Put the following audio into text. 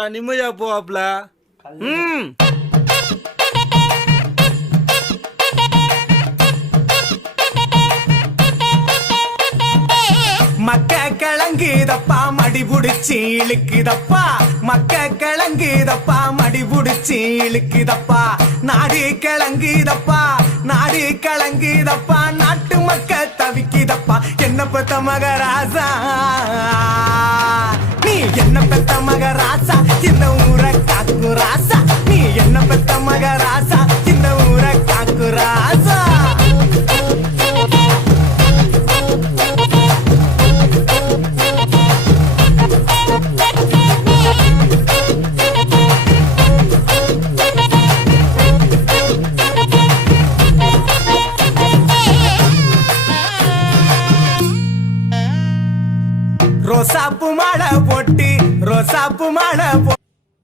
நிம்மதியா போவாப்ல. மக்க கிழங்குதப்பா மடி புடிச்சு இழுக்குதப்பா, மக்க கிழங்குதப்பா மடி புடிச்சு இழுக்குதப்பா, நாடு கிழங்குதப்பா நாடு கிழங்குதப்பா, நாட்டு மக்க தவிக்குதப்பா. என்ன பெத்த மகராசா நீ, என்ன பெத்த மகராசா இந்த ஊரை காக்கு ராசா, நீ என்ன பெத்த மகராசா இந்த ஊரை காக்கு ராசா. ரோசாப்பு மாலை போட்டு ரோசாப்பு மாலை